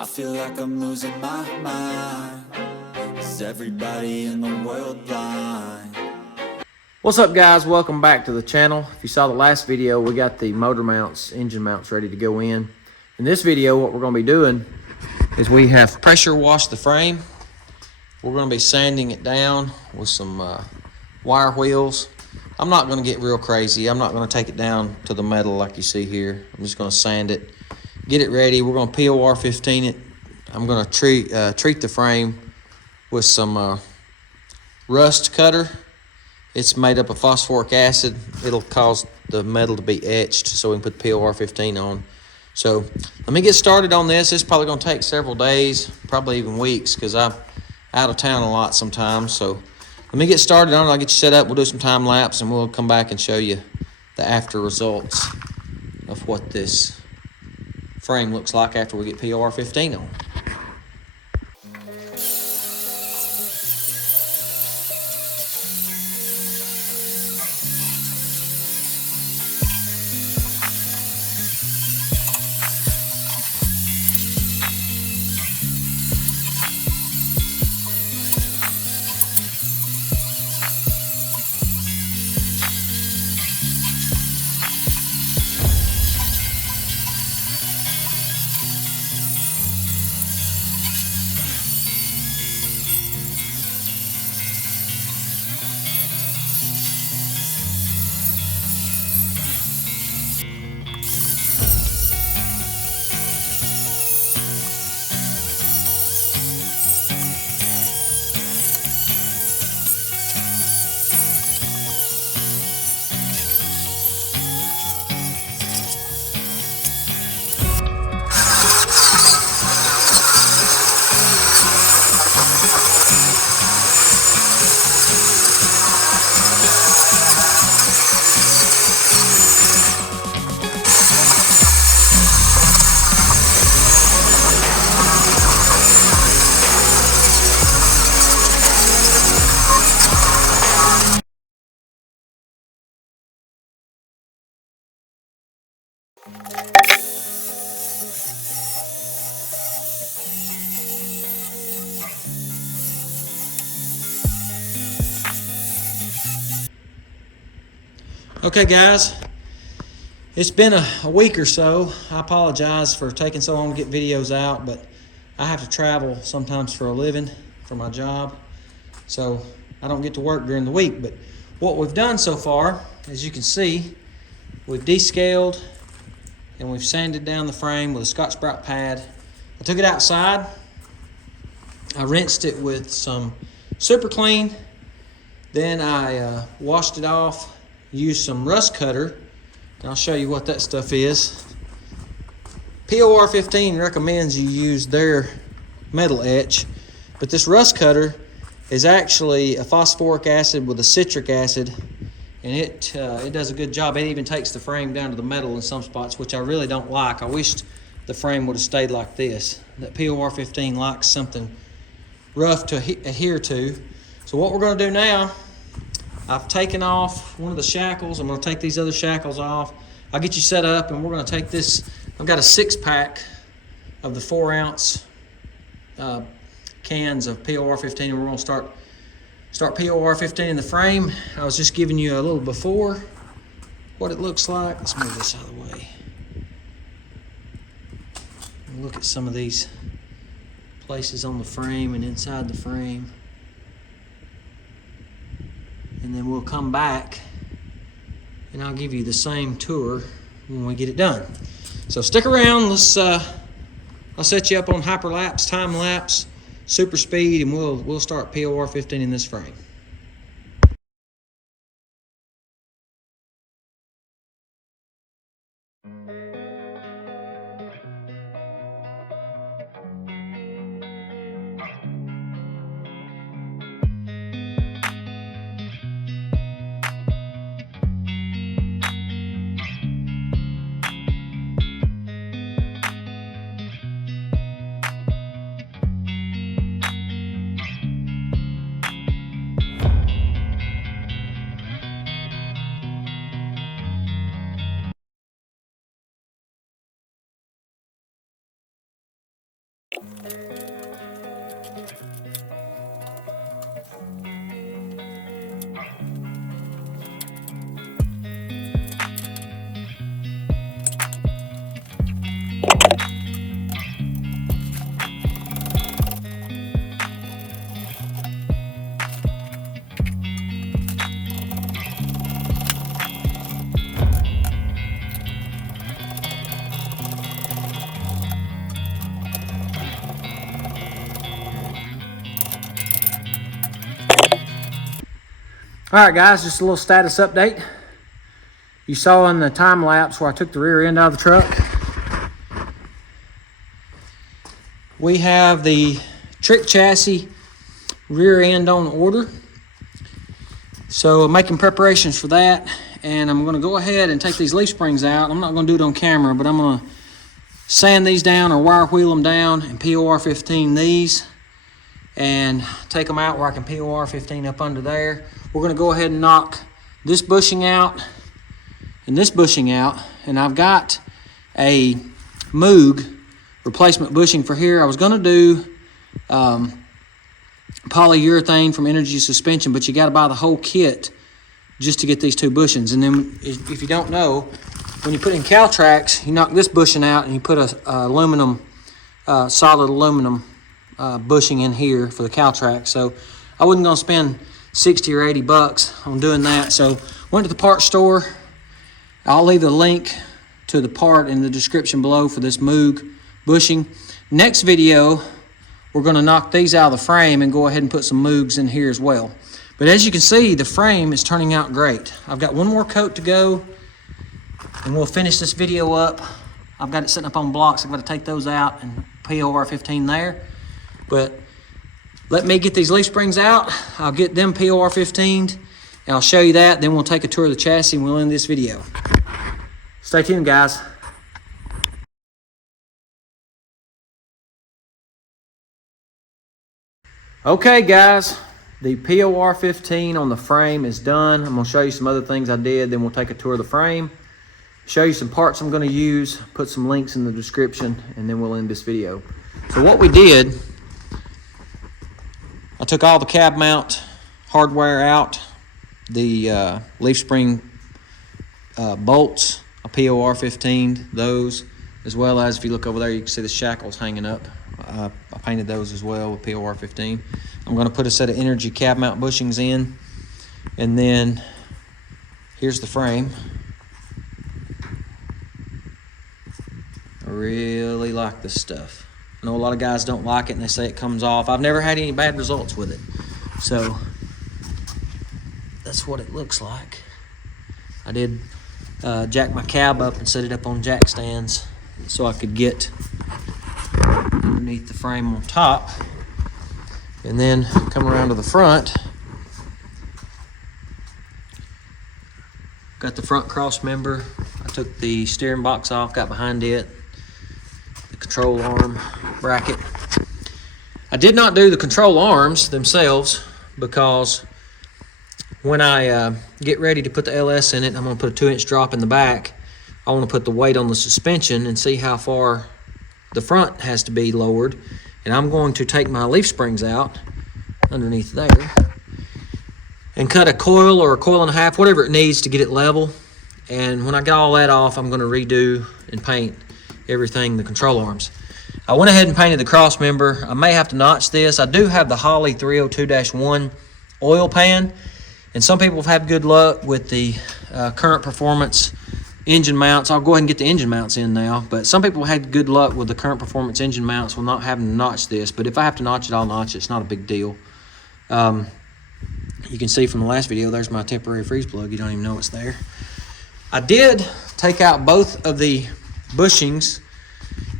I feel like I'm losing my mind. Is everybody in the world blind? What's up, guys? Welcome back to the channel. If you saw the last video, we got the motor mounts, engine mounts ready to go in. In this video, what we're going to be doing is we have pressure washed the frame. We're going to be sanding it down with some wire wheels. I'm not going to get real crazy. I'm not going to take it down to the metal like you see here. I'm just going to sand it, get it ready. We're going to POR 15 it. I'm going to treat the frame with some rust cutter. It's made up of phosphoric acid. It'll cause the metal to be etched so we can put POR 15 on. So let me get started on this. It's probably going to take several days, probably even weeks, because I'm out of town a lot sometimes. So let me get started on it. I'll get you set up. We'll do some time lapse and we'll come back and show you the after results of what this frame looks like after we get POR 15 on. Okay, guys, it's been a week or so. I apologize for taking so long to get videos out, but I have to travel sometimes for a living, for my job, so I don't get to work during the week. But what we've done so far, as you can see, we've descaled and we've sanded down the frame with a Scotch-Brite pad. I took it outside. I rinsed it with some Super Clean. Then I washed it off, used some rust cutter, and I'll show you what that stuff is. POR 15 recommends you use their metal etch, but this rust cutter is actually a phosphoric acid with a citric acid, and it does a good job. It even takes the frame down to the metal in some spots, which I really don't like. I wished the frame would have stayed like this. That POR 15 likes something rough to adhere to. So what we're going to do now, I've taken off one of the shackles. I'm going to take these other shackles off. I'll get you set up, and we're going to take this. I've got a 6-pack of the 4-ounce cans of POR 15, and we're going to start POR 15 in the frame. I was just giving you a little before what it looks like. Let's move this out of the way. Look at some of these places on the frame and inside the frame. And then we'll come back and I'll give you the same tour when we get it done. So stick around. I'll set you up on hyperlapse, time lapse, super speed, and we'll start POR 15 in this frame. All right, guys, just a little status update. You saw in the time lapse where I took the rear end out of the truck. We have the trick chassis rear end on order. So making preparations for that. And I'm gonna go ahead and take these leaf springs out. I'm not gonna do it on camera, but I'm gonna sand these down or wire wheel them down and POR 15 these and take them out where I can POR 15 up under there. We're gonna go ahead and knock this bushing out and this bushing out, and I've got a Moog replacement bushing for here. I was gonna do polyurethane from Energy Suspension, but you gotta buy the whole kit just to get these two bushings. And then if you don't know, when you put in cow tracks, you knock this bushing out and you put a aluminum, solid aluminum bushing in here for the cow track. So I wasn't gonna spend 60 or 80 bucks on doing that. So went to the parts store. I'll leave a link to the part in the description below for this Moog bushing. Next video, we're gonna knock these out of the frame and go ahead and put some Moogs in here as well. But as you can see, the frame is turning out great. I've got one more coat to go and we'll finish this video up. I've got it sitting up on blocks. I've got to take those out and POR 15 there. But let me get these leaf springs out. I'll get them POR 15'd and I'll show you that. Then we'll take a tour of the chassis and we'll end this video. Stay tuned, guys. Okay, guys, the POR 15 on the frame is done. I'm gonna show you some other things I did, then we'll take a tour of the frame, show you some parts I'm gonna use, put some links in the description, and then we'll end this video. So what we did, I took all the cab mount hardware out, the leaf spring bolts, I POR 15'd those, as well as if you look over there, you can see the shackles hanging up. I painted those as well with POR 15. I'm going to put a set of Energy cab mount bushings in, and then here's the frame. I really like this stuff. I know a lot of guys don't like it and they say it comes off. I've never had any bad results with it. So that's what it looks like. I did jack my cab up and set it up on jack stands so I could get underneath the frame on top, and then come around to the front. Got the front cross member. I took the steering box off, got behind it, the control arm bracket. I did not do the control arms themselves because when I get ready to put the LS in it, I'm going to put a 2-inch drop in the back. I want to put the weight on the suspension and see how far the front has to be lowered. And I'm going to take my leaf springs out underneath there and cut a coil or a coil and a half, whatever it needs to get it level. And when I get all that off, I'm going to redo and paint everything, the control arms. I went ahead and painted the cross member. I may have to notch this. I do have the Holley 302-1 oil pan, and some people have had good luck with the current performance engine mounts. I'll go ahead and get the engine mounts in now, but some people had good luck with the current performance engine mounts with not having to notch this. But if I have to notch it, I'll notch it. It's not a big deal. You can see from the last video, there's my temporary freeze plug. You don't even know it's there. I did take out both of the bushings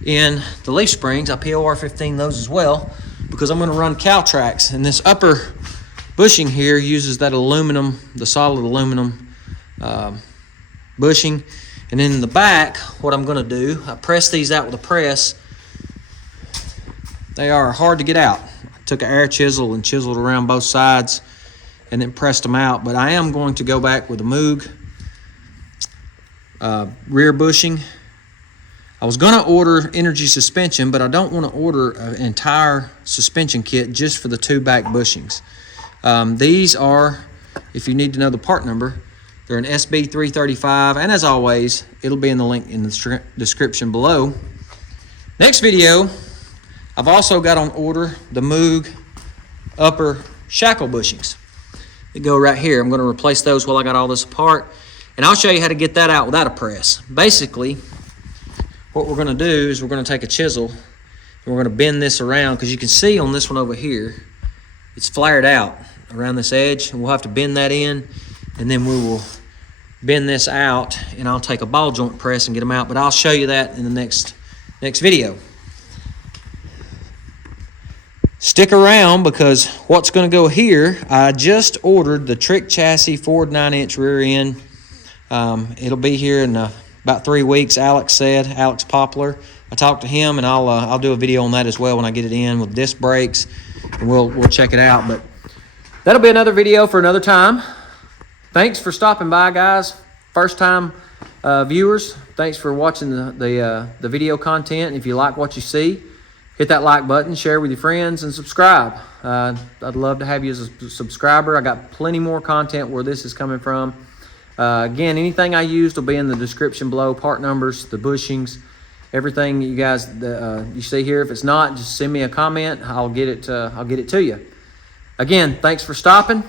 in the leaf springs. I POR 15 those as well because I'm going to run cow tracks, and this upper bushing here uses that aluminum, the solid aluminum bushing. And then in the back, what I'm going to do, I press these out with a press. They are hard to get out. I took an air chisel and chiseled around both sides and then pressed them out. But I am going to go back with a Moog rear bushing. I was going to order Energy Suspension, but I don't want to order an entire suspension kit just for the two back bushings. These are, if you need to know the part number, they're an SB335, and as always, it'll be in the link in the description below. Next video, I've also got on order the Moog upper shackle bushings. They go right here. I'm going to replace those while I got all this apart, and I'll show you how to get that out without a press. Basically, what we're going to do is we're going to take a chisel and we're going to bend this around, because you can see on this one over here, it's flared out. around this edge, and we'll have to bend that in, and then we will bend this out, and I'll take a ball joint press and get them out, but I'll show you that in the next video. Stick around, because what's going to go here, I just ordered the trick chassis Ford 9-inch rear end. It'll be here in about 3 weeks, Alex Poplar. I talked to him, and I'll do a video on that as well when I get it in with disc brakes, and we'll check it out. But that'll be another video for another time. Thanks for stopping by, guys. First time viewers, thanks for watching the video content. If you like what you see, hit that like button, share with your friends, and subscribe. I'd love to have you as a subscriber. I got plenty more content where this is coming from. Again, anything I used will be in the description below. Part numbers, the bushings, everything you guys you see here. If it's not, just send me a comment. I'll get it to you. Again, thanks for stopping.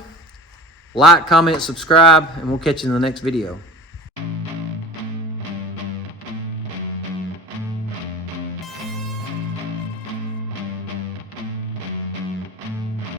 Like, comment, subscribe, and we'll catch you in the next video.